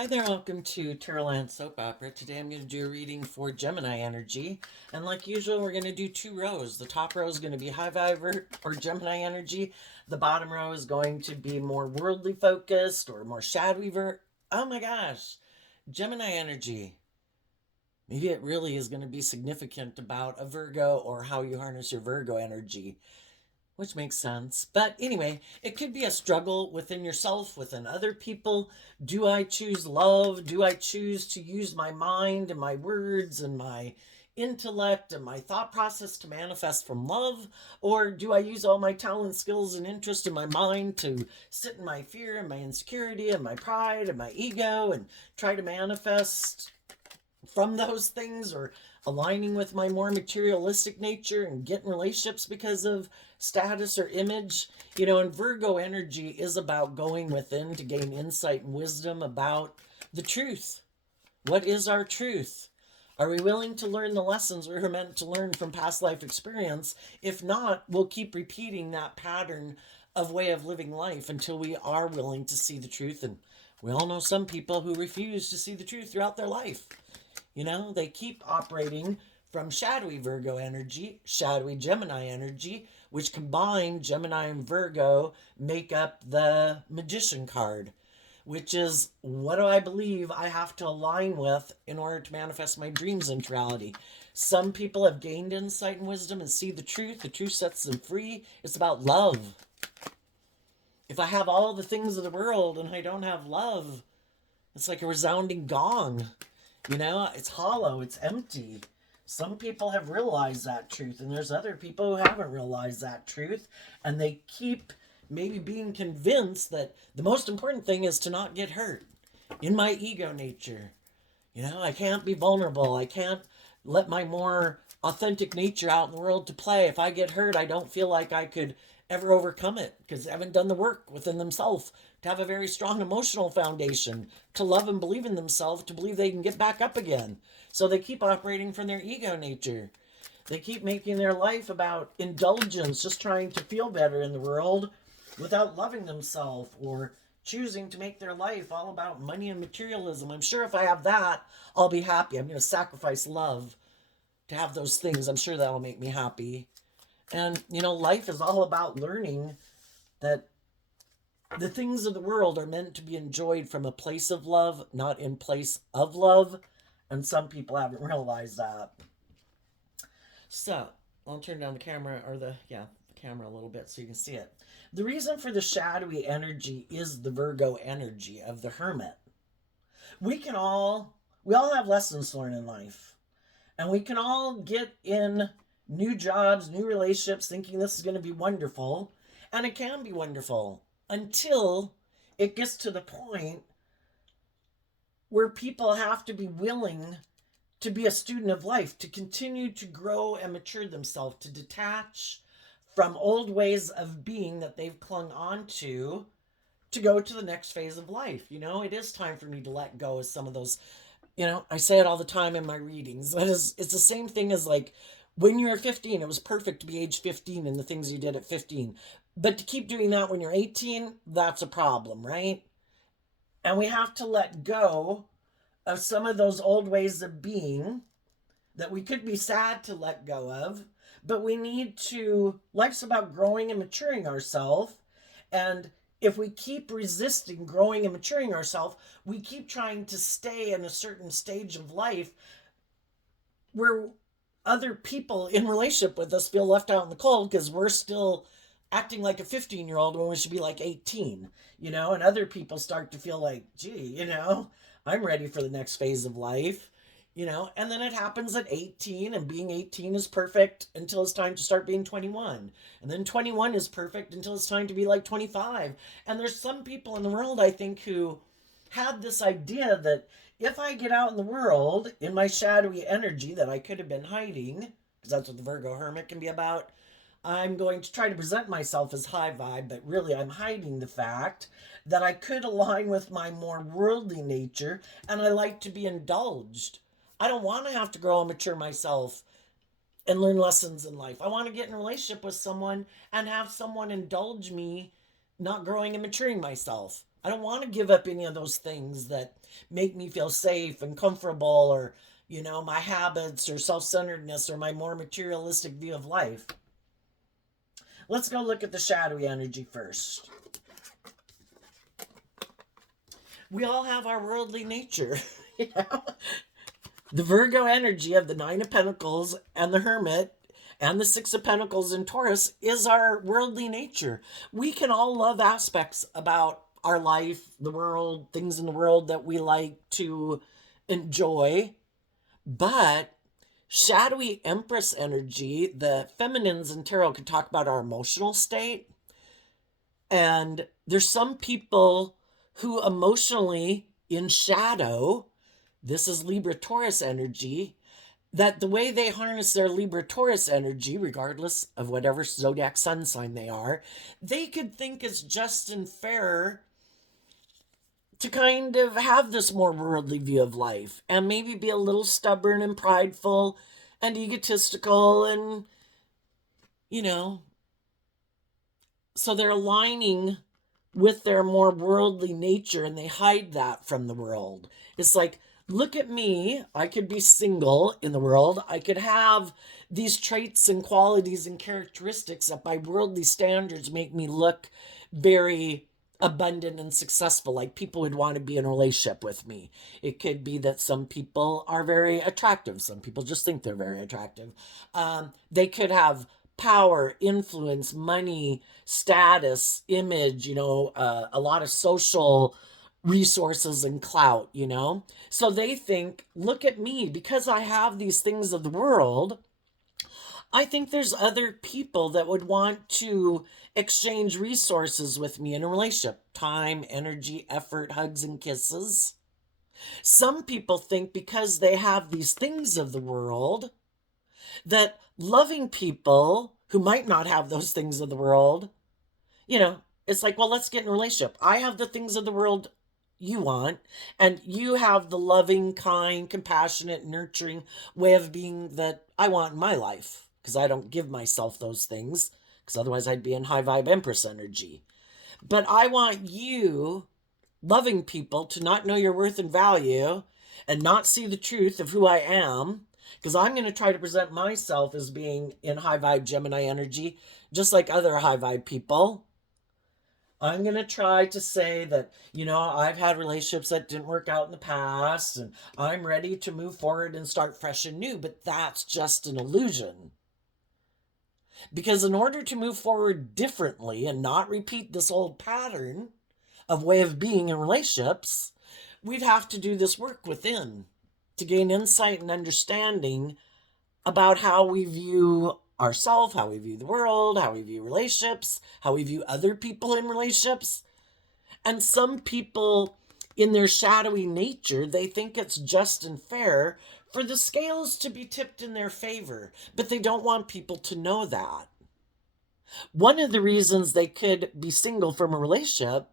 Hi there, welcome to Terraland Soap Opera. Today I'm going to do a reading for Gemini energy. And like usual, we're going to do two rows. The top row is going to be high vibe or Gemini energy. The bottom row is going to be more worldly focused or more shadowy oh my gosh, Gemini energy. Maybe it really is going to be significant about a Virgo or how you harness your Virgo energy, which makes sense. But anyway, it could be a struggle within yourself, within other people. Do I choose love? Do I choose to use my mind and my words and my intellect and my thought process to manifest from love? Or do I use all my talent, skills, and interest in my mind to sit in my fear and my insecurity and my pride and my ego and try to manifest from those things, or aligning with my more materialistic nature and getting relationships because of status or image? And Virgo energy is about going within to gain insight and wisdom about the truth. What is our truth? Are we willing to learn the lessons we were meant to learn from past life experience? If not, we'll keep repeating that pattern of way of living life until we are willing to see the truth. And we all know some people who refuse to see the truth throughout their life. They keep operating from shadowy Virgo energy, shadowy Gemini energy, which combined Gemini and Virgo make up the Magician card, which is what do I believe I have to align with in order to manifest my dreams into reality. Some people have gained insight and wisdom and see the truth. The truth sets them free. It's about love. If I have all the things of the world and I don't have love, it's like a resounding gong. It's hollow, it's empty. Some people have realized that truth, and there's other people who haven't realized that truth, and they keep maybe being convinced that the most important thing is to not get hurt. In my ego nature, I can't be vulnerable. I can't let my more authentic nature out in the world to play. If I get hurt, I don't feel like I could ever overcome it because they haven't done the work within themselves to have a very strong emotional foundation, to love and believe in themselves, to believe they can get back up again. So they keep operating from their ego nature. They keep making their life about indulgence, just trying to feel better in the world without loving themselves, or choosing to make their life all about money and materialism. I'm sure if I have that, I'll be happy. I'm going to sacrifice love to have those things. I'm sure that'll make me happy. And, life is all about learning that the things of the world are meant to be enjoyed from a place of love, not in place of love. And some people haven't realized that. So, I'll turn down the camera, or the camera a little bit so you can see it. The reason for the shadowy energy is the Virgo energy of the hermit. We all have lessons to learn in life. And we can all get in new jobs, new relationships, thinking this is going to be wonderful. And it can be wonderful until it gets to the point where people have to be willing to be a student of life, to continue to grow and mature themselves, to detach from old ways of being that they've clung on to go to the next phase of life. It is time for me to let go of some of those. I say it all the time in my readings. It's the same thing as like when you were 15, it was perfect to be age 15 and the things you did at 15. But to keep doing that when you're 18, that's a problem, right? And we have to let go of some of those old ways of being that we could be sad to let go of, but we need to, life's about growing and maturing ourselves. And if we keep resisting growing and maturing ourselves, we keep trying to stay in a certain stage of life where other people in relationship with us feel left out in the cold because we're still acting like a 15-year-old when we should be like 18, and other people start to feel like, gee, I'm ready for the next phase of life, and then it happens at 18, and being 18 is perfect until it's time to start being 21. And then 21 is perfect until it's time to be like 25. And there's some people in the world, I think, who had this idea that if I get out in the world in my shadowy energy that I could have been hiding, because that's what the Virgo hermit can be about, I'm going to try to present myself as high vibe, but really I'm hiding the fact that I could align with my more worldly nature, and I like to be indulged. I don't want to have to grow and mature myself and learn lessons in life. I want to get in a relationship with someone and have someone indulge me not growing and maturing myself. I don't want to give up any of those things that make me feel safe and comfortable, or, my habits or self centeredness or my more materialistic view of life. Let's go look at the shadowy energy first. We all have our worldly nature, you know? The Virgo energy of the Nine of Pentacles and the Hermit and the Six of Pentacles in Taurus is our worldly nature. We can all love aspects about our life, the world, things in the world that we like to enjoy. But shadowy Empress energy, the feminines in tarot can talk about our emotional state. And there's some people who emotionally in shadow, this is Libra Taurus energy, that the way they harness their Libra Taurus energy, regardless of whatever zodiac sun sign they are, they could think it's just and fair to kind of have this more worldly view of life and maybe be a little stubborn and prideful and egotistical and, so they're aligning with their more worldly nature and they hide that from the world. It's like, look at me. I could be single in the world. I could have these traits and qualities and characteristics that by worldly standards make me look very abundant and successful, like people would want to be in a relationship with me. It could be that some people are very attractive. Some people just think they're very attractive. They could have power, influence, money, status, image, a lot of social resources and clout, So they think, look at me, because I have these things of the world, I think there's other people that would want to exchange resources with me in a relationship. Time, energy, effort, hugs and kisses. Some people think because they have these things of the world, that loving people who might not have those things of the world, it's like, well, let's get in a relationship. I have the things of the world you want, and you have the loving, kind, compassionate, nurturing way of being that I want in my life, because I don't give myself those things, because otherwise I'd be in high vibe Empress energy. But I want you, loving people, to not know your worth and value and not see the truth of who I am, because I'm going to try to present myself as being in high vibe Gemini energy, just like other high vibe people. I'm going to try to say that, I've had relationships that didn't work out in the past and I'm ready to move forward and start fresh and new, but that's just an illusion. Because in order to move forward differently and not repeat this old pattern of way of being in relationships, we'd have to do this work within to gain insight and understanding about how we view ourselves, how we view the world, how we view relationships, how we view other people in relationships. And some people, in their shadowy nature, they think it's just and fair for the scales to be tipped in their favor, but they don't want people to know that. One of the reasons they could be single from a relationship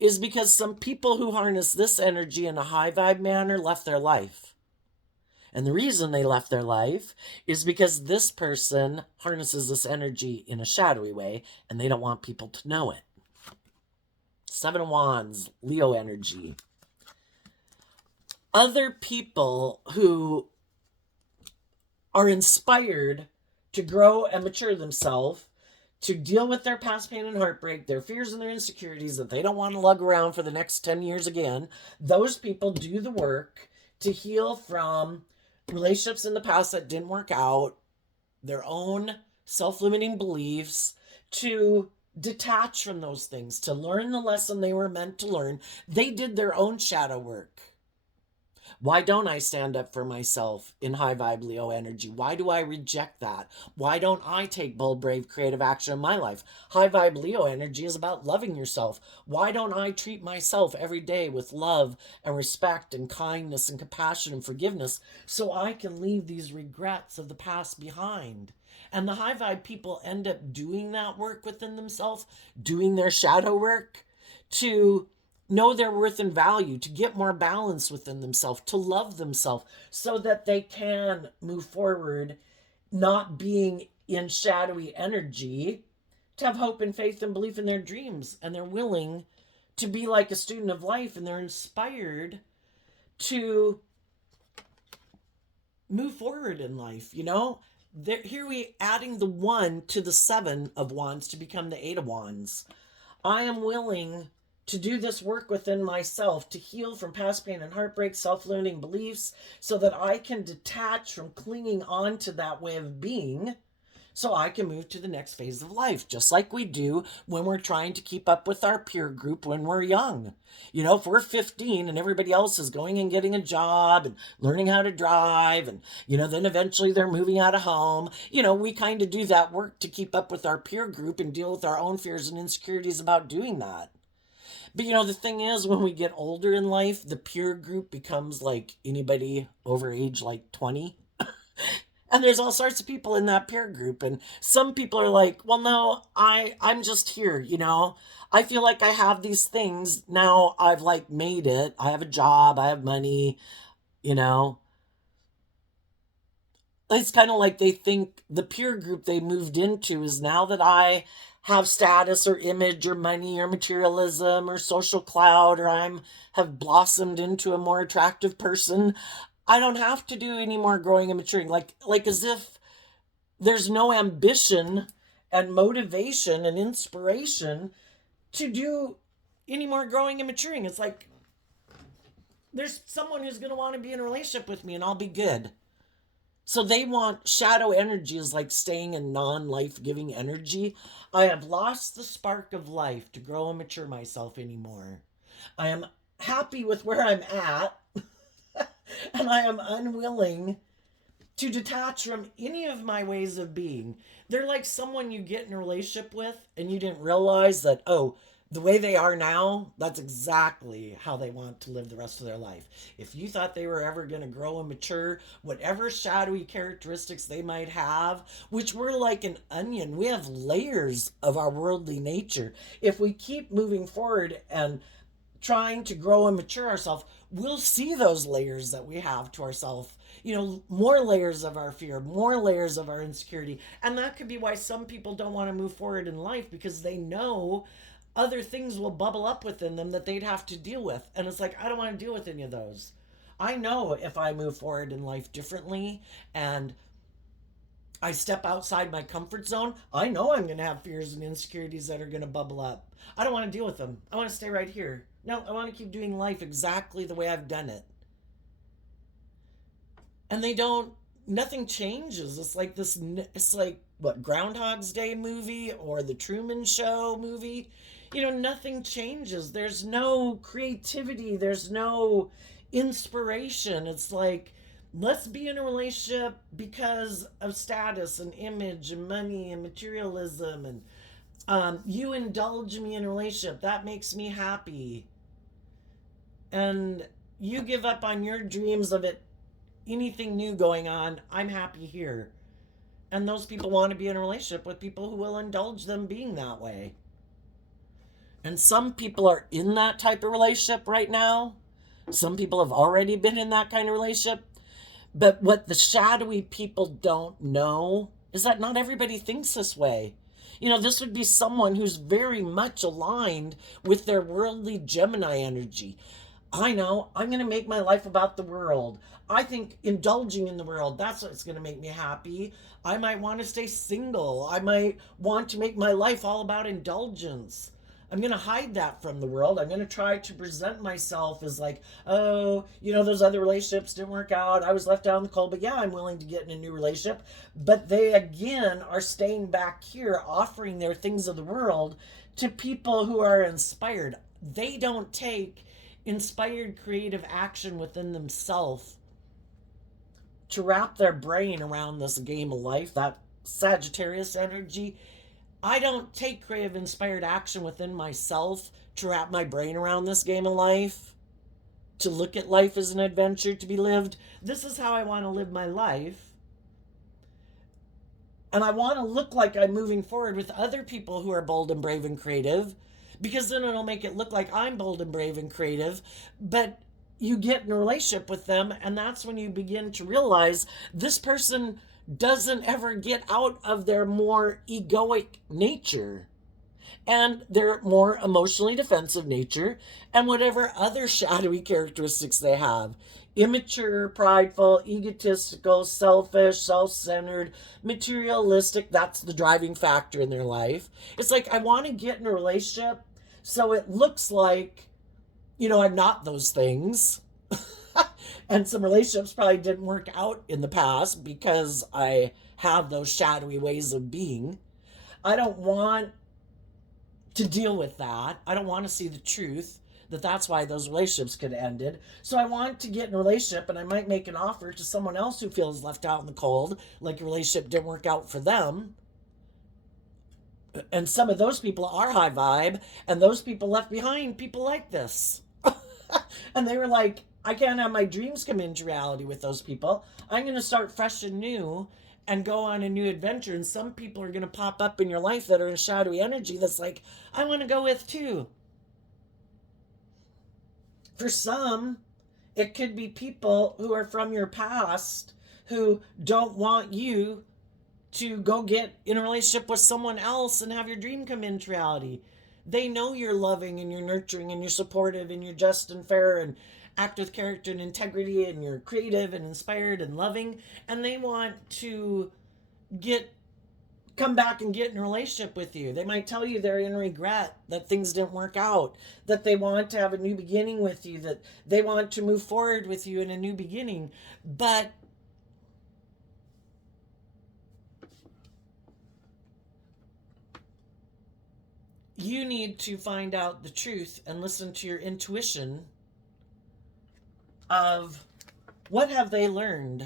is because some people who harness this energy in a high vibe manner left their life. And the reason they left their life is because this person harnesses this energy in a shadowy way and they don't want people to know it. Seven of Wands, Leo energy. Other people who are inspired to grow and mature themselves, to deal with their past pain and heartbreak, their fears and their insecurities that they don't want to lug around for the next 10 years again, those people do the work to heal from relationships in the past that didn't work out, their own self-limiting beliefs, to detach from those things, to learn the lesson they were meant to learn. They did their own shadow work. Why don't I stand up for myself in high vibe Leo energy? Why do I reject that? Why don't I take bold, brave, creative action in my life? High vibe Leo energy is about loving yourself. Why don't I treat myself every day with love and respect and kindness and compassion and forgiveness so I can leave these regrets of the past behind? And the high vibe people end up doing that work within themselves, doing their shadow work to know their worth and value, to get more balance within themselves, to love themselves so that they can move forward, not being in shadowy energy, to have hope and faith and belief in their dreams. And they're willing to be like a student of life, and they're inspired to move forward in life, you know? Here we adding the 1 to the 7 of wands to become the 8 of wands. I am willing to do this work within myself to heal from past pain and heartbreak, self-limiting beliefs, so that I can detach from clinging on to that way of being, so I can move to the next phase of life, just like we do when we're trying to keep up with our peer group when we're young. You know, if we're 15 and everybody else is going and getting a job and learning how to drive, and, you know, then eventually they're moving out of home, you know, we kind of do that work to keep up with our peer group and deal with our own fears and insecurities about doing that. But, you know, the thing is, when we get older in life, the peer group becomes like anybody over age like 20. And there's all sorts of people in that peer group. And some people are like, well, no, I'm just here, you know. I feel like I have these things. Now I've like made it. I have a job. I have money, you know. It's kind of like they think the peer group they moved into is, now that I have status or image or money or materialism or social cloud, or have blossomed into a more attractive person, I don't have to do any more growing and maturing. Like as if there's no ambition and motivation and inspiration to do any more growing and maturing. It's like there's someone who's going to want to be in a relationship with me and I'll be good. So they want shadow energy, is like staying in non-life giving energy. I have lost the spark of life to grow and mature myself anymore. I am happy with where I'm at. And I am unwilling to detach from any of my ways of being. They're like someone you get in a relationship with and you didn't realize that, oh, the way they are now, that's exactly how they want to live the rest of their life. If you thought they were ever going to grow and mature, whatever shadowy characteristics they might have, which we're like an onion, we have layers of our worldly nature. If we keep moving forward and trying to grow and mature ourselves, we'll see those layers that we have to ourselves. You know, more layers of our fear, more layers of our insecurity. And that could be why some people don't want to move forward in life, because they know other things will bubble up within them that they'd have to deal with. And it's like, I don't want to deal with any of those. I know if I move forward in life differently and I step outside my comfort zone, I know I'm going to have fears and insecurities that are going to bubble up. I don't want to deal with them. I want to stay right here. No, I want to keep doing life exactly the way I've done it. And nothing changes. It's like it's like, what, Groundhog's Day movie or the Truman Show movie? You know, nothing changes. There's no creativity. There's no inspiration. It's like, let's be in a relationship because of status and image and money and materialism, and you indulge me in a relationship. That makes me happy. And you give up on your dreams of anything new going on. I'm happy here. And those people want to be in a relationship with people who will indulge them being that way. And some people are in that type of relationship right now. Some people have already been in that kind of relationship. But what the shadowy people don't know is that not everybody thinks this way. You know, this would be someone who's very much aligned with their worldly Gemini energy. I know, I'm going to make my life about the world. I think indulging in the world, that's what's going to make me happy. I might want to stay single. I might want to make my life all about indulgence. I'm going to hide that from the world. I'm going to try to present myself as like, oh, you know, those other relationships didn't work out. I was left out in the cold, but yeah, I'm willing to get in a new relationship. But they, again, are staying back here, offering their things of the world to people who are inspired. They don't take inspired creative action within themselves to wrap their brain around this game of life, that Sagittarius energy. I don't take creative inspired action within myself to wrap my brain around this game of life, to look at life as an adventure to be lived. This is how I want to live my life. And I want to look like I'm moving forward with other people who are bold and brave and creative, because then it'll make it look like I'm bold and brave and creative. But you get in a relationship with them, and that's when you begin to realize this person doesn't ever get out of their more egoic nature. And they're more emotionally defensive nature and whatever other shadowy characteristics they have. Immature, prideful, egotistical, selfish, self-centered, materialistic, that's the driving factor in their life. It's like, I want to get in a relationship so it looks like, I'm not those things. And some relationships probably didn't work out in the past because I have those shadowy ways of being. I don't want to deal with that. I don't want to see the truth that that's why those relationships could have ended. So I want to get in a relationship, and I might make an offer to someone else who feels left out in the cold, like a relationship didn't work out for them. And some of those people are high vibe, and those people left behind people like this. And they were like, I can't have my dreams come into reality with those people. I'm going to start fresh and new and go on a new adventure. And some people are going to pop up in your life that are in shadowy energy that's like, I want to go with too. For some, it could be people who are from your past who don't want you to go get in a relationship with someone else and have your dream come into reality. They know you're loving and you're nurturing and you're supportive and you're just and fair and act with character and integrity and you're creative and inspired and loving, and they want to get come back and get in a relationship with you. They might tell you they're in regret that things didn't work out, that they want to have a new beginning with you, that they want to move forward with you in a new beginning. But you need to find out the truth and listen to your intuition of what have they learned.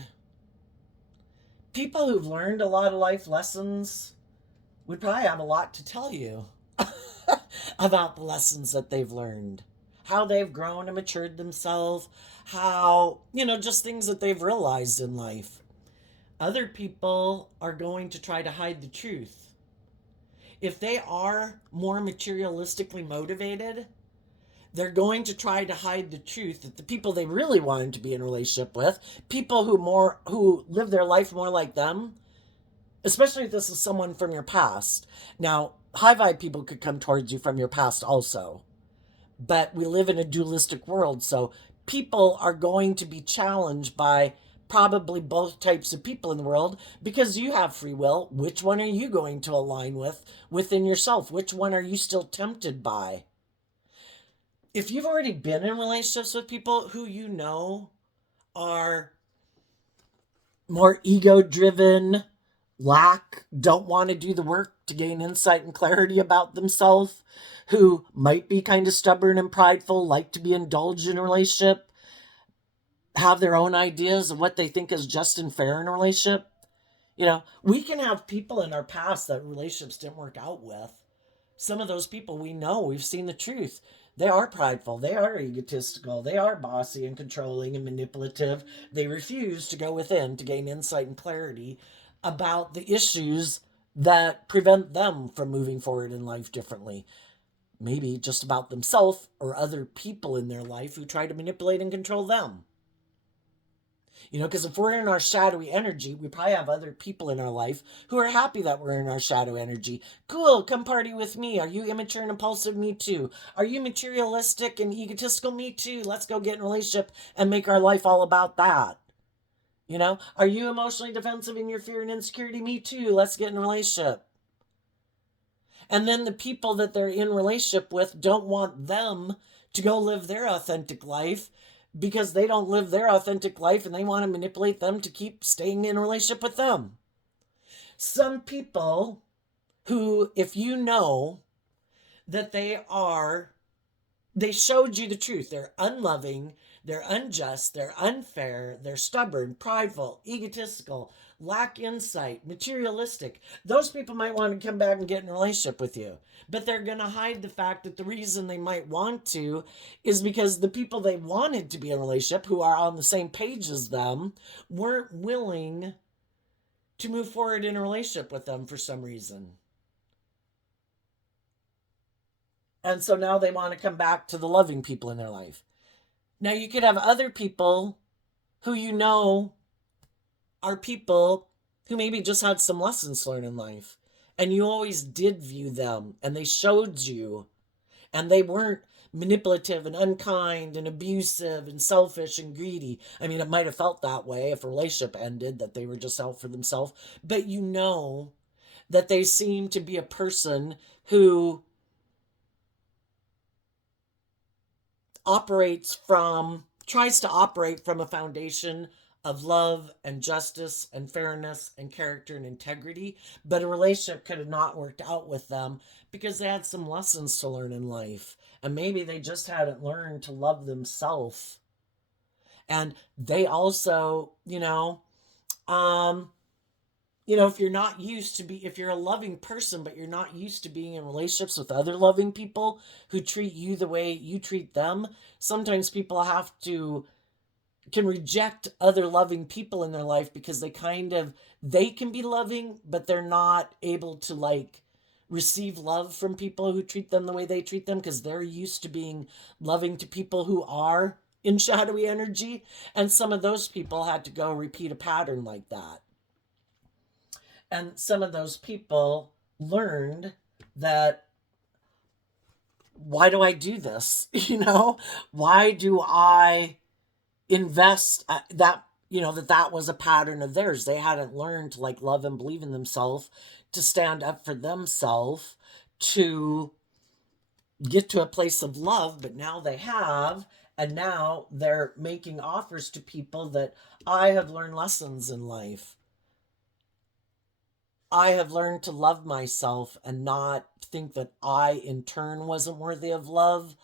People who've learned a lot of life lessons would probably have a lot to tell you about the lessons that they've learned, how they've grown and matured themselves, how, just things that they've realized in life. Other people are going to try to hide the truth. If they are more materialistically motivated, they're going to try to hide the truth that the people they really wanted to be in a relationship with, people who live their life more like them, especially if this is someone from your past. Now, high vibe people could come towards you from your past also, but we live in a dualistic world, so people are going to be challenged by probably both types of people in the world because you have free will. Which one are you going to align with within yourself? Which one are you still tempted by? If you've already been in relationships with people who are more ego driven, don't want to do the work to gain insight and clarity about themselves, who might be kind of stubborn and prideful, like to be indulged in a relationship, have their own ideas of what they think is just and fair in a relationship. We can have people in our past that relationships didn't work out with. Some of those people we've seen the truth. They are prideful, they are egotistical, they are bossy and controlling and manipulative. They refuse to go within to gain insight and clarity about the issues that prevent them from moving forward in life differently. Maybe just about themselves or other people in their life who try to manipulate and control them. Because if we're in our shadowy energy, we probably have other people in our life who are happy that we're in our shadow energy. Cool, come party with me. Are you immature and impulsive? Me too. Are you materialistic and egotistical? Me too. Let's go get in a relationship and make our life all about that. Are you emotionally defensive in your fear and insecurity? Me too. Let's get in a relationship. And then the people that they're in relationship with don't want them to go live their authentic life because they don't live their authentic life and they want to manipulate them to keep staying in a relationship with them. Some people who, if you know that they showed you the truth, they're unloving, they're unjust, they're unfair, they're stubborn, prideful, egotistical, lack insight, materialistic. Those people might want to come back and get in a relationship with you. But they're going to hide the fact that the reason they might want to is because the people they wanted to be in a relationship, who are on the same page as them, weren't willing to move forward in a relationship with them for some reason. And so now they want to come back to the loving people in their life. Now you could have other people who are people who maybe just had some lessons learned in life. and you always did view them, and they showed you, and they weren't manipulative and unkind and abusive and selfish and greedy. I mean, it might have felt that way if a relationship ended, that they were just out for themselves, but you know that they seem to be a person who tries to operate from a foundation of love and justice and fairness and character and integrity. But a relationship could have not worked out with them because they had some lessons to learn in life. And maybe they just hadn't learned to love themselves. And they also, if you're not used to be, if you're a loving person, but you're not used to being in relationships with other loving people who treat you the way you treat them, sometimes people can reject other loving people in their life because they can be loving, but they're not able to receive love from people who treat them the way they treat them because they're used to being loving to people who are in shadowy energy. And some of those people had to go repeat a pattern like that. And some of those people learned that, why do I do this? Why do I invest that was a pattern of theirs. They hadn't learned to love and believe in themselves, to stand up for themselves, to get to a place of love, but now they have, and now they're making offers to people that I have learned lessons in life. I have learned to love myself and not think that I, in turn, wasn't worthy of love.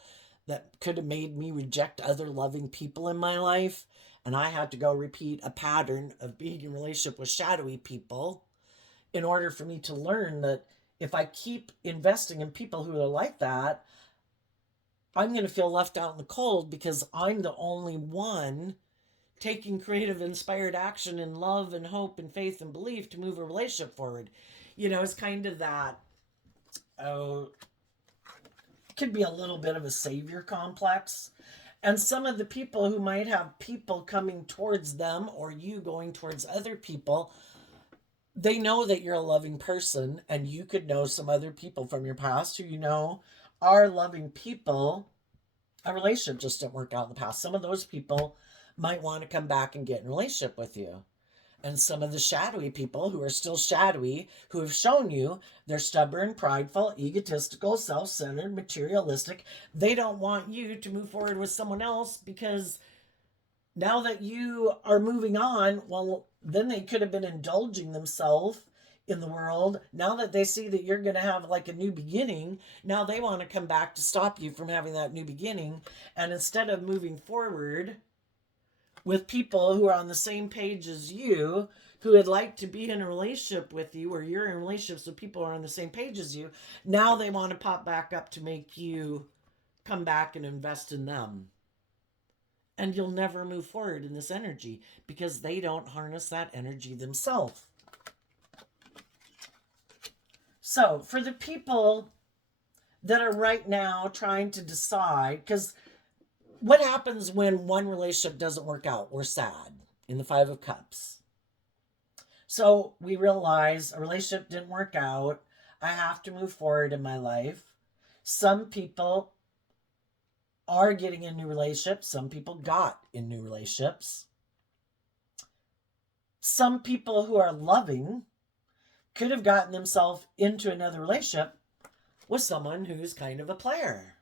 That could have made me reject other loving people in my life. And I had to go repeat a pattern of being in a relationship with shadowy people in order for me to learn that if I keep investing in people who are like that, I'm going to feel left out in the cold because I'm the only one taking creative, inspired action in love and hope and faith and belief to move a relationship forward. It's kind of that, could be a little bit of a savior complex. And some of the people who might have people coming towards them or you going towards other people, they know that you're a loving person, and you could know some other people from your past who are loving people. A relationship just didn't work out in the past. Some of those people might want to come back and get in a relationship with you. And some of the shadowy people who are still shadowy, who have shown you they're stubborn, prideful, egotistical, self-centered, materialistic, they don't want you to move forward with someone else because now that you are moving on, well, then they could have been indulging themselves in the world. Now that they see that you're going to have a new beginning, now they want to come back to stop you from having that new beginning. And instead of moving forward with people who are on the same page as you, who would like to be in a relationship with you, or you're in relationships with people who are on the same page as you, now they want to pop back up to make you come back and invest in them. And you'll never move forward in this energy because they don't harness that energy themselves. So for the people that are right now trying to decide, because what happens when one relationship doesn't work out? We're sad in the Five of Cups. So we realize a relationship didn't work out. I have to move forward in my life. Some people are getting in new relationships. Some people got in new relationships. Some people who are loving could have gotten themselves into another relationship with someone who's kind of a player.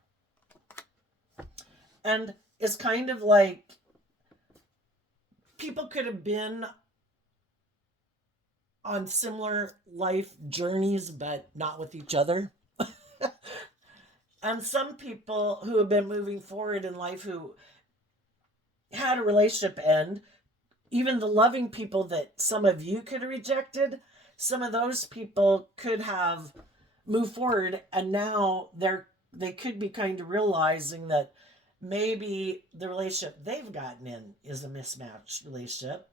And it's kind of like people could have been on similar life journeys, but not with each other. And some people who have been moving forward in life who had a relationship end, even the loving people that some of you could have rejected, some of those people could have moved forward, and now they could be kind of realizing that maybe the relationship they've gotten in is a mismatched relationship.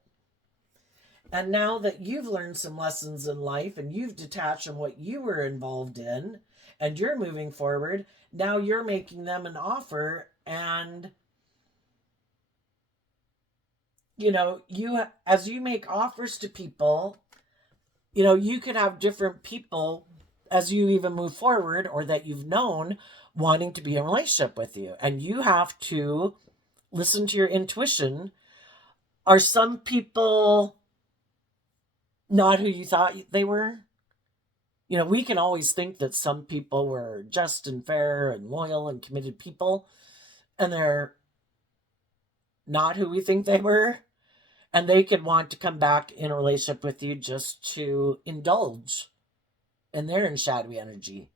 And now that you've learned some lessons in life and you've detached from what you were involved in and you're moving forward, now you're making them an offer. And as you make offers to people, you could have different people as you even move forward, or that you've known wanting to be in a relationship with you. And you have to listen to your intuition. Are some people not who you thought they were? You know, we can always think that some people were just and fair and loyal and committed people, and they're not who we think they were. And they could want to come back in a relationship with you just to indulge in their shadowy energy.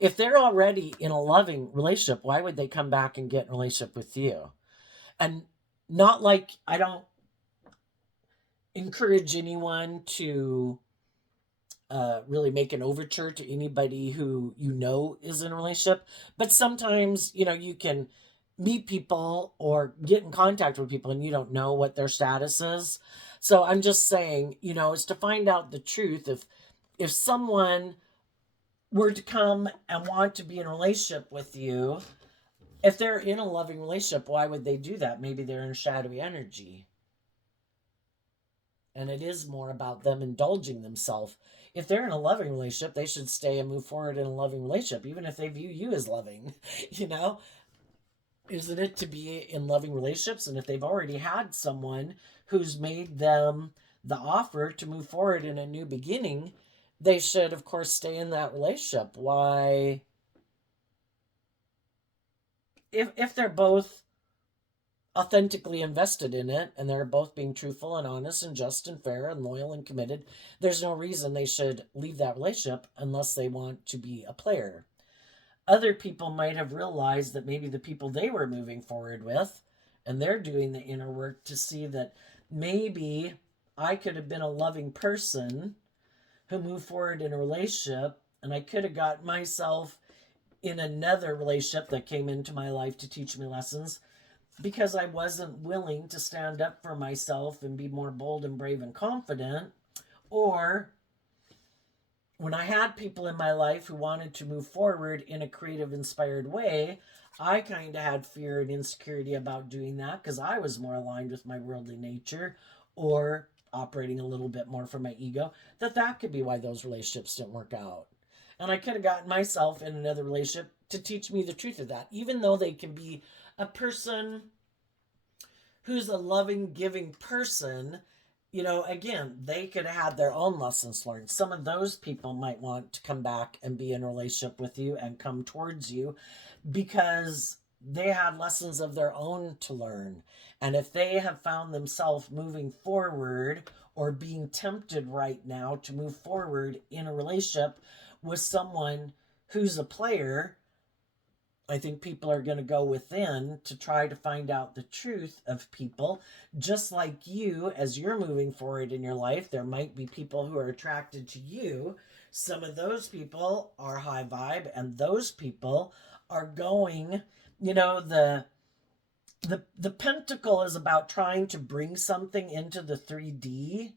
If they're already in a loving relationship, why would they come back and get in a relationship with you? And not like, I don't encourage anyone to really make an overture to anybody who you know is in a relationship. But sometimes, you know, you can meet people or get in contact with people and you don't know what their status is. So I'm just saying, you know, is to find out the truth. If someone were to come and want to be in a relationship with you, if they're in a loving relationship, why would they do that? Maybe they're in shadowy energy. And it is more about them indulging themselves. If they're in a loving relationship, they should stay and move forward in a loving relationship, even if they view you as loving. You know, isn't it to be in loving relationships? And if they've already had someone who's made them the offer to move forward in a new beginning, they should, of course, stay in that relationship. Why? If they're both authentically invested in it and they're both being truthful and honest and just and fair and loyal and committed, there's no reason they should leave that relationship unless they want to be a player. Other people might have realized that maybe the people they were moving forward with, and they're doing the inner work to see that maybe I could have been a loving person who moved forward in a relationship, and I could have got myself in another relationship that came into my life to teach me lessons because I wasn't willing to stand up for myself and be more bold and brave and confident. Or when I had people in my life who wanted to move forward in a creative, inspired way, I kind of had fear and insecurity about doing that because I was more aligned with my worldly nature or operating a little bit more from my ego, that could be why those relationships didn't work out. And I could have gotten myself in another relationship to teach me the truth of that, even though they can be a person who's a loving, giving person. You know, again, they could have had their own lessons learned. Some of those people might want to come back and be in a relationship with you and come towards you because they had lessons of their own to learn. And if they have found themselves moving forward or being tempted right now to move forward in a relationship with someone who's a player, I think people are going to go within to try to find out the truth of people. Just like you, as you're moving forward in your life, there might be people who are attracted to you. Some of those people are high vibe, and those people are going, you know, the pentacle is about trying to bring something into the 3D.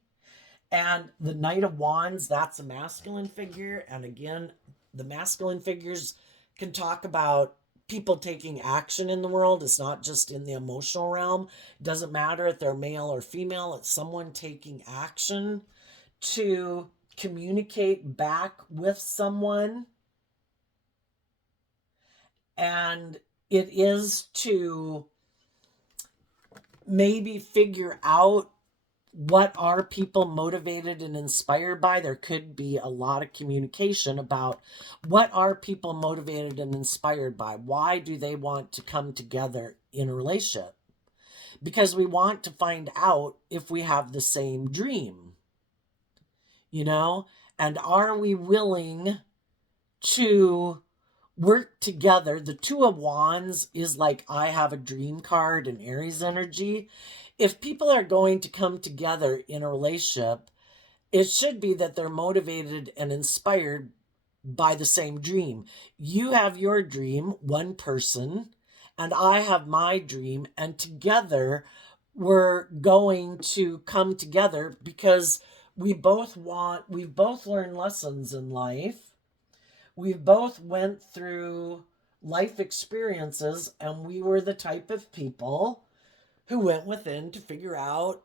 And the Knight of Wands, that's a masculine figure. And again, the masculine figures can talk about people taking action in the world. It's not just in the emotional realm. It doesn't matter if they're male or female. It's someone taking action to communicate back with someone. And it is to maybe figure out what are people motivated and inspired by. There could be a lot of communication about what are people motivated and inspired by. Why do they want to come together in a relationship? Because we want to find out if we have the same dream, you know, and are we willing to work together? The Two of Wands is like, I have a dream card and Aries energy. If people are going to come together in a relationship, it should be that they're motivated and inspired by the same dream. You have your dream, one person, and I have my dream, and together we're going to come together because we've both learned lessons in life. We've both went through life experiences, and we were the type of people who went within to figure out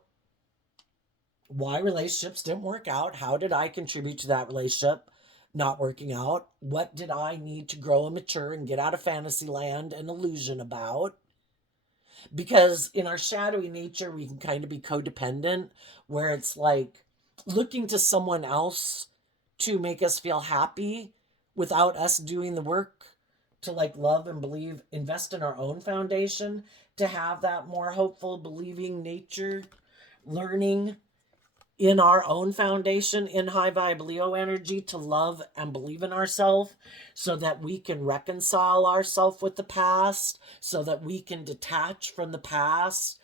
why relationships didn't work out. How did I contribute to that relationship not working out? What did I need to grow and mature and get out of fantasy land and illusion about? Because in our shadowy nature, we can kind of be codependent, where it's like looking to someone else to make us feel happy without us doing the work to like love and believe, invest in our own foundation, to have that more hopeful, believing nature, learning in our own foundation in high vibe Leo energy to love and believe in ourselves so that we can reconcile ourselves with the past, so that we can detach from the past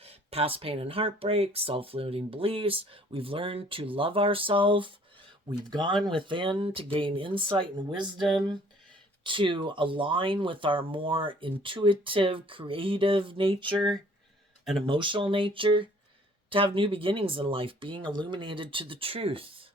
pain and heartbreak, self-limiting beliefs. We've learned to love ourselves. We've gone within to gain insight and wisdom, to align with our more intuitive, creative nature and emotional nature, to have new beginnings in life, being illuminated to the truth.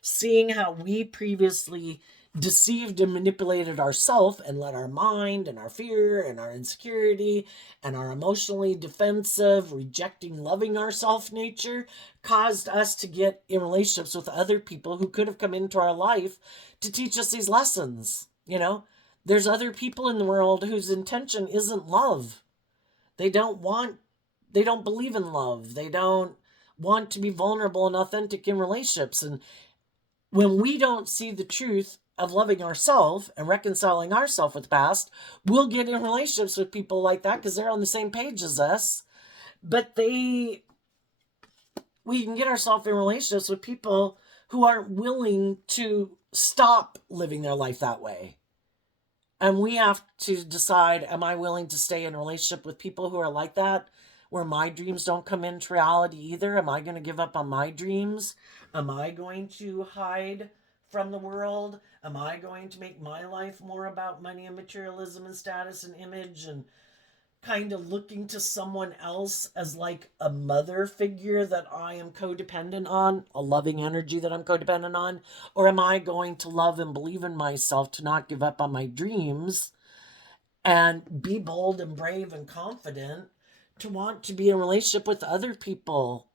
Seeing how we previously deceived and manipulated ourselves and let our mind and our fear and our insecurity and our emotionally defensive, rejecting, loving ourself nature caused us to get in relationships with other people who could have come into our life to teach us these lessons. You know, there's other people in the world whose intention isn't love. They don't believe in love. They don't want to be vulnerable and authentic in relationships. And when we don't see the truth of loving ourselves and reconciling ourselves with the past, we'll get in relationships with people like that because they're on the same page as us. But we can get ourselves in relationships with people who aren't willing to stop living their life that way. And we have to decide, am I willing to stay in a relationship with people who are like that, where my dreams don't come into reality either? Am I going to give up on my dreams? Am I going to hide from the world? Am I going to make my life more about money and materialism and status and image, and kind of looking to someone else as like a mother figure that I am codependent on, a loving energy that I'm codependent on? Or am I going to love and believe in myself, to not give up on my dreams and be bold and brave and confident, to want to be in a relationship with other people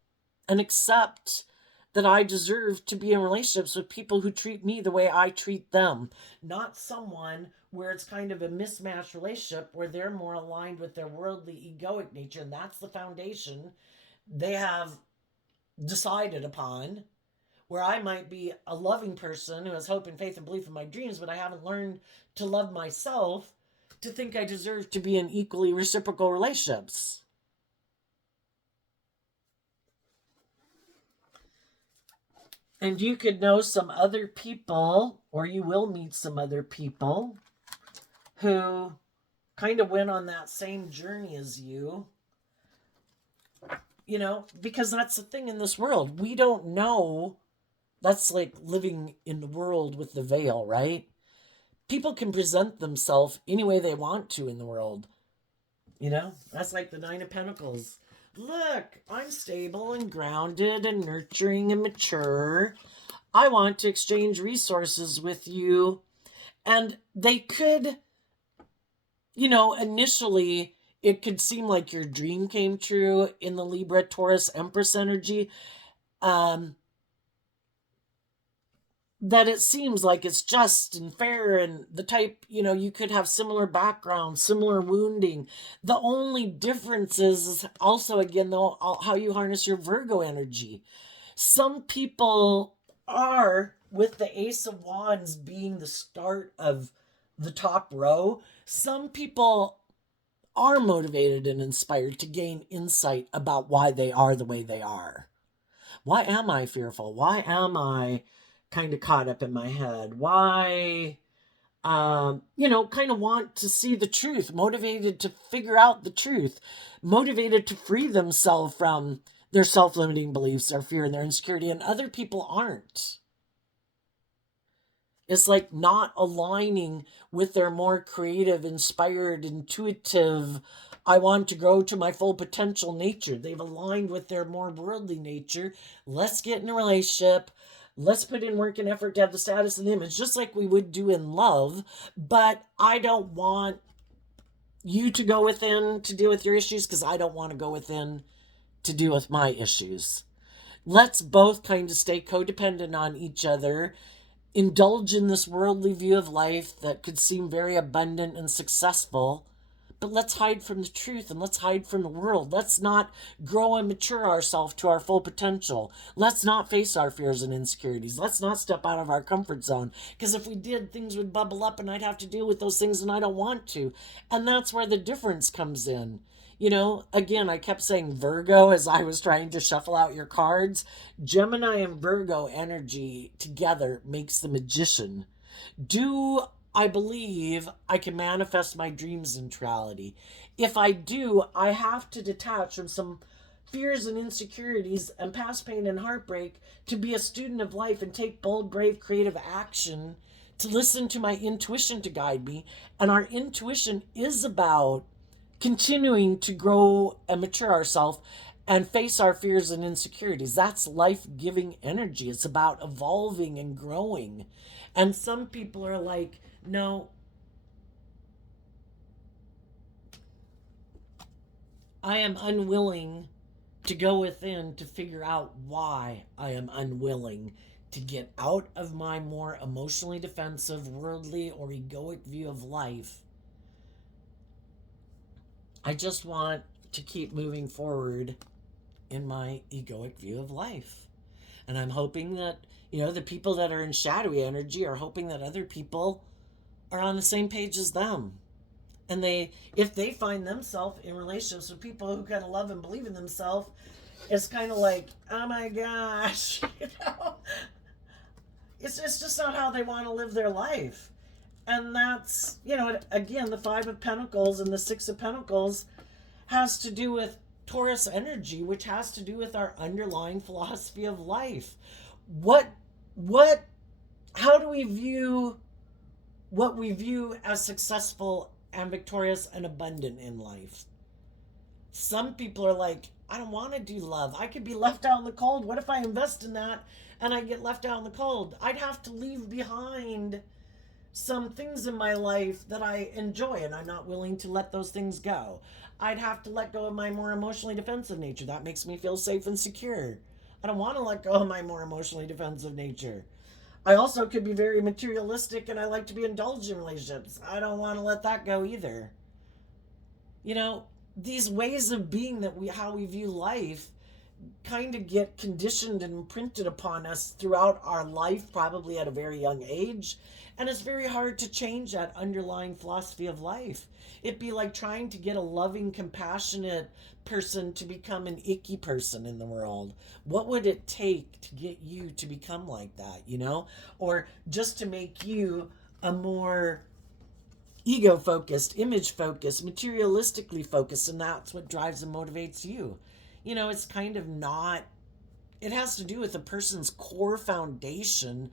and accept that I deserve to be in relationships with people who treat me the way I treat them, not someone where it's kind of a mismatched relationship where they're more aligned with their worldly egoic nature, and that's the foundation they have decided upon, where I might be a loving person who has hope and faith and belief in my dreams, but I haven't learned to love myself to think I deserve to be in equally reciprocal relationships. And you could know some other people, or you will meet some other people who kind of went on that same journey as you. You know, because that's the thing in this world. We don't know. That's like living in the world with the veil, right? People can present themselves any way they want to in the world. You know, that's like the Nine of Pentacles. Look, I'm stable and grounded and nurturing and mature. I want to exchange resources with you. And they could, you know, initially it could seem like your dream came true in the Libra, Taurus, Empress energy. That it seems like it's just and fair, and the type, you know, you could have similar backgrounds, similar wounding. The only difference is also, again, though, how you harness your Virgo energy. Some people are, with the Ace of Wands being the start of the top row, some people are motivated and inspired to gain insight about why they are the way they are. Why am I fearful? Why am I kind of caught up in my head? Why, you know, kind of want to see the truth, motivated to figure out the truth, motivated to free themselves from their self-limiting beliefs, their fear, and their insecurity, and other people aren't. It's like not aligning with their more creative, inspired, intuitive, I want to grow to my full potential nature. They've aligned with their more worldly nature. Let's get in a relationship. Let's put in work and effort to have the status and image, just like we would do in love. But I don't want you to go within to deal with your issues because I don't want to go within to deal with my issues. Let's both kind of stay codependent on each other indulge in this worldly view of life that could seem very abundant and successful. But let's hide from the truth and let's hide from the world. Let's not grow and mature ourselves to our full potential. Let's not face our fears and insecurities. Let's not step out of our comfort zone. Because if we did, things would bubble up and I'd have to deal with those things and I don't want to. And that's where the difference comes in. You know, again, I kept saying Virgo as I was trying to shuffle out your cards. Gemini and Virgo energy together makes the magician. Do I believe I can manifest my dreams into reality? If I do, I have to detach from some fears and insecurities and past pain and heartbreak to be a student of life and take bold, brave, creative action, to listen to my intuition to guide me. And our intuition is about continuing to grow and mature ourselves and face our fears and insecurities. That's life-giving energy. It's about evolving and growing. And some people are like, no, I am unwilling to go within to figure out why I am unwilling to get out of my more emotionally defensive, worldly, or egoic view of life. I just want to keep moving forward in my egoic view of life. And I'm hoping that, the people that are in shadowy energy are hoping that other people are on the same page as them. And if they find themselves in relationships with people who kind of love and believe in themselves, it's kind of like, oh my gosh, it's just not how they want to live their life. And that's, again, the Five of Pentacles and the Six of Pentacles has to do with Taurus energy, which has to do with our underlying philosophy of life. How do we view what we view as successful and victorious and abundant in life? Some people are like, I don't want to do love. I could be left out in the cold. What if I invest in that and I get left out in the cold? I'd have to leave behind some things in my life that I enjoy, and I'm not willing to let those things go. I'd have to let go of my more emotionally defensive nature. That makes me feel safe and secure. I don't want to let go of my more emotionally defensive nature. I also could be very materialistic and I like to be indulged in relationships. I don't want to let that go either. These ways of being how we view life kind of get conditioned and imprinted upon us throughout our life, probably at a very young age. And it's very hard to change that underlying philosophy of life. It'd be like trying to get a loving, compassionate person to become an icky person in the world. What would it take to get you to become like that, Or just to make you a more ego-focused, image-focused, materialistically focused, and that's what drives and motivates you. It's kind of not, it has to do with a person's core foundation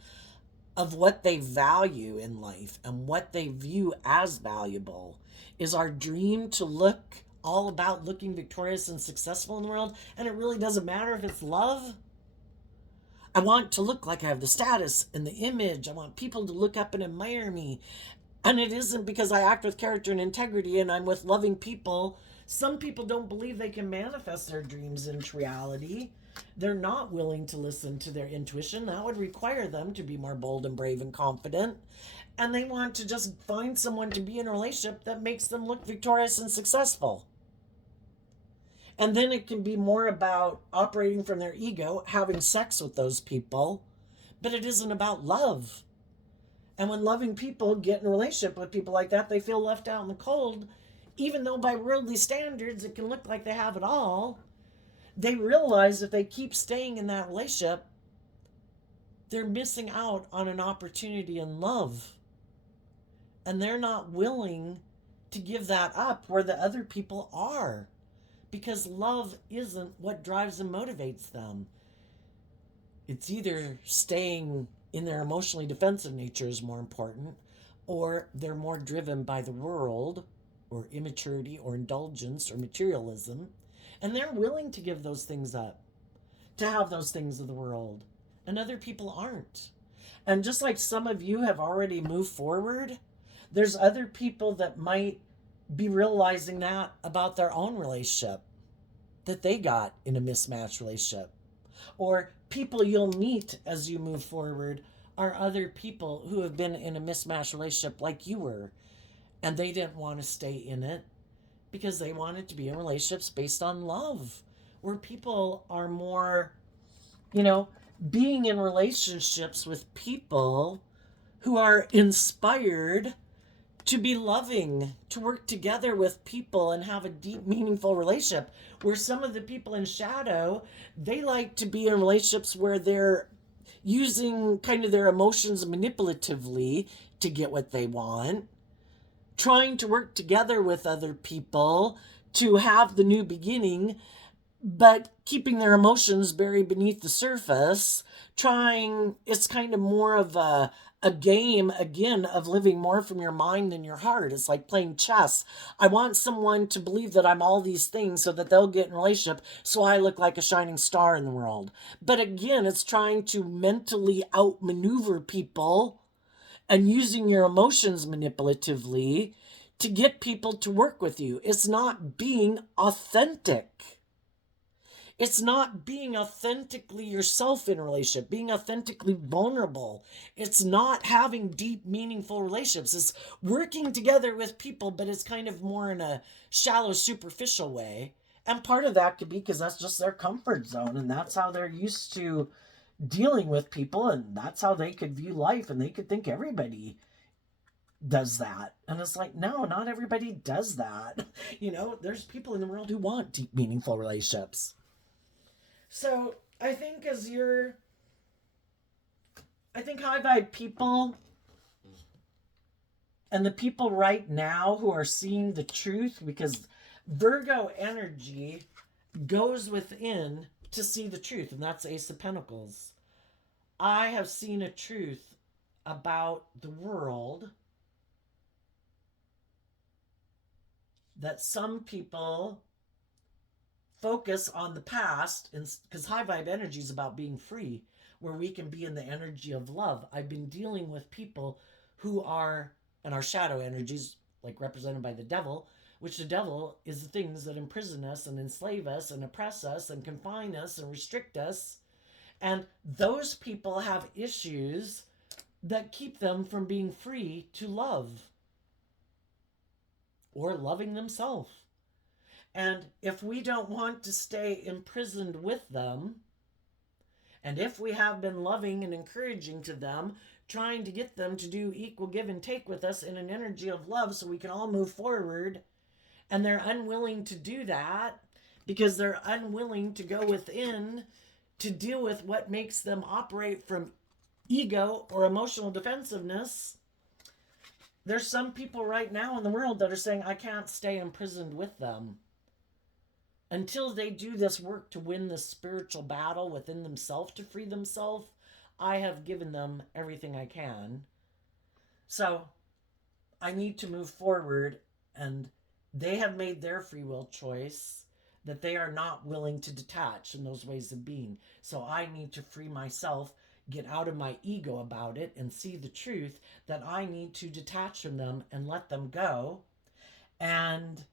of what they value in life and what they view as valuable. Is our dream to look all about looking victorious and successful in the world, and it really doesn't matter if it's love? I want to look like I have the status and the image. I want people to look up and admire me. And it isn't because I act with character and integrity and I'm with loving people. Some people don't believe they can manifest their dreams into reality. They're not willing to listen to their intuition. That would require them to be more bold and brave and confident. And they want to just find someone to be in a relationship that makes them look victorious and successful. And then it can be more about operating from their ego, having sex with those people. But it isn't about love. And when loving people get in a relationship with people like that, they feel left out in the cold. Even though by worldly standards it can look like they have it all, they realize if they keep staying in that relationship, they're missing out on an opportunity in love. And they're not willing to give that up where the other people are. Because love isn't what drives and motivates them. It's either staying in their emotionally defensive nature is more important, or they're more driven by the world, or immaturity, or indulgence, or materialism, and they're willing to give those things up, to have those things of the world, and other people aren't. And just like some of you have already moved forward, there's other people that might be realizing that about their own relationship, that they got in a mismatched relationship. Or people you'll meet as you move forward are other people who have been in a mismatched relationship like you were, and they didn't want to stay in it because they wanted to be in relationships based on love, where people are more, you know, being in relationships with people who are inspired to be loving, to work together with people and have a deep, meaningful relationship. Where some of the people in shadow, they like to be in relationships where they're using kind of their emotions manipulatively to get what they want, trying to work together with other people to have the new beginning, but keeping their emotions buried beneath the surface, trying, it's kind of more of a game again of living more from your mind than your heart. It's like playing chess. I want someone to believe that I'm all these things so that they'll get in a relationship so I look like a shining star in the world. But again, it's trying to mentally outmaneuver people and using your emotions manipulatively to get people to work with you. It's not being authentic. It's not being authentically yourself in a relationship, being authentically vulnerable. It's not having deep, meaningful relationships. It's working together with people, but it's kind of more in a shallow, superficial way. And part of that could be because that's just their comfort zone, and that's how they're used to dealing with people, and that's how they could view life, and they could think everybody does that. And it's like, no, not everybody does that. There's people in the world who want deep, meaningful relationships. So I think high vibe people and the people right now who are seeing the truth, because Virgo energy goes within to see the truth, and that's Ace of Pentacles. I have seen a truth about the world that some people focus on the past, because high vibe energy is about being free, where we can be in the energy of love. I've been dealing with people who are in our shadow energies, like represented by the devil, which the devil is the things that imprison us and enslave us and oppress us and confine us and restrict us. And those people have issues that keep them from being free to love or loving themselves. And if we don't want to stay imprisoned with them, and if we have been loving and encouraging to them, trying to get them to do equal give and take with us in an energy of love so we can all move forward, and they're unwilling to do that because they're unwilling to go within to deal with what makes them operate from ego or emotional defensiveness, there's some people right now in the world that are saying, I can't stay imprisoned with them. Until they do this work to win this spiritual battle within themselves to free themselves, I have given them everything I can. So I need to move forward, and they have made their free will choice that they are not willing to detach in those ways of being. So I need to free myself, get out of my ego about it, and see the truth that I need to detach from them and let them go, and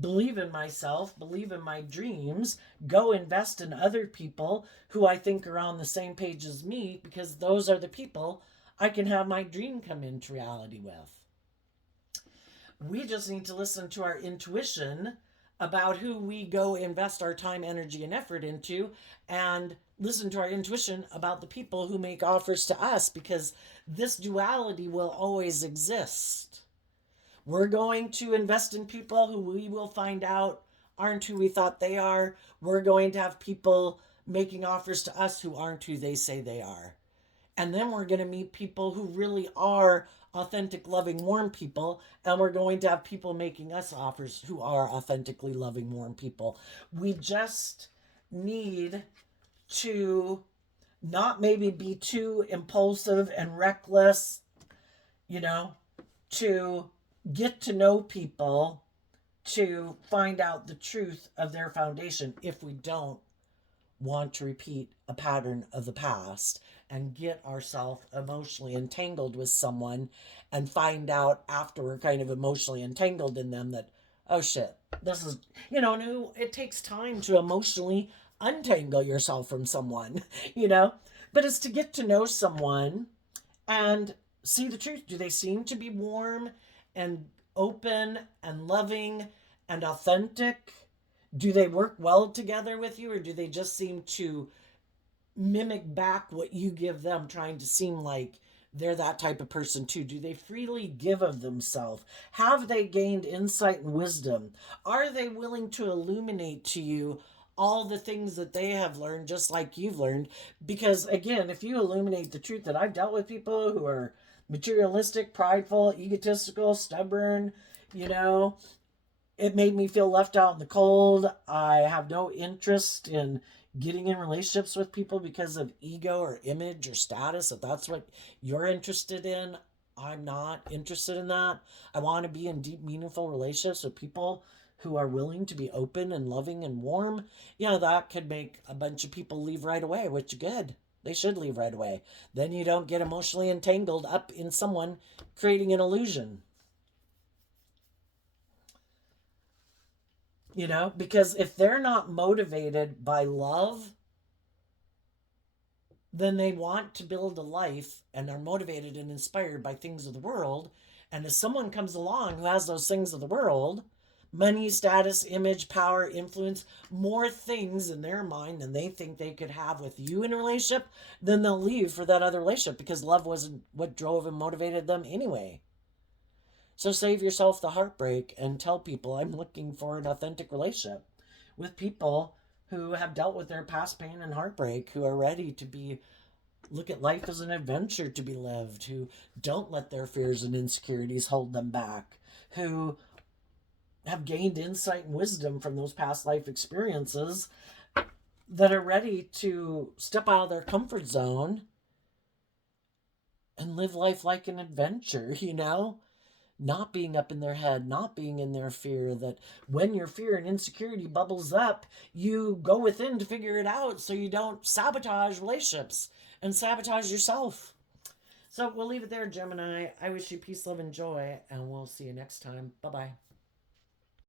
believe in myself, believe in my dreams, go invest in other people who I think are on the same page as me, because those are the people I can have my dream come into reality with. We just need to listen to our intuition about who we go invest our time, energy, and effort into, and listen to our intuition about the people who make offers to us, because this duality will always exist. We're going to invest in people who we will find out aren't who we thought they are. We're going to have people making offers to us who aren't who they say they are. And then we're going to meet people who really are authentic, loving, warm people. And we're going to have people making us offers who are authentically loving, warm people. We just need to not maybe be too impulsive and reckless, to get to know people, to find out the truth of their foundation, if we don't want to repeat a pattern of the past and get ourselves emotionally entangled with someone and find out after we're kind of emotionally entangled in them that, oh shit, this is, it takes time to emotionally untangle yourself from someone, but it's to get to know someone and see the truth. Do they seem to be warm and open and loving and authentic? Do they work well together with you, or do they just seem to mimic back what you give them, trying to seem like they're that type of person too? Do they freely give of themselves? Have they gained insight and wisdom? Are they willing to illuminate to you all the things that they have learned, just like you've learned? Because again, if you illuminate the truth, that I've dealt with people who are materialistic, prideful, egotistical, stubborn, you know, it made me feel left out in the cold. I have no interest in getting in relationships with people because of ego or image or status. If that's what you're interested in, I'm not interested in that. I want to be in deep, meaningful relationships with people who are willing to be open and loving and warm. Yeah, that could make a bunch of people leave right away, which is good. They should leave right away. Then you don't get emotionally entangled up in someone creating an illusion. Because if they're not motivated by love, then they want to build a life and are motivated and inspired by things of the world. And if someone comes along who has those things of the world, money, status, image, power, influence, more things in their mind than they think they could have with you in a relationship, then they'll leave for that other relationship, because love wasn't what drove and motivated them anyway. So save yourself the heartbreak and tell people, I'm looking for an authentic relationship with people who have dealt with their past pain and heartbreak, who are ready to look at life as an adventure to be lived, who don't let their fears and insecurities hold them back, who have gained insight and wisdom from those past life experiences, that are ready to step out of their comfort zone and live life like an adventure, not being up in their head, not being in their fear, that when your fear and insecurity bubbles up, you go within to figure it out so you don't sabotage relationships and sabotage yourself. So we'll leave it there, Gemini. I wish you peace, love, and joy, and we'll see you next time. Bye bye.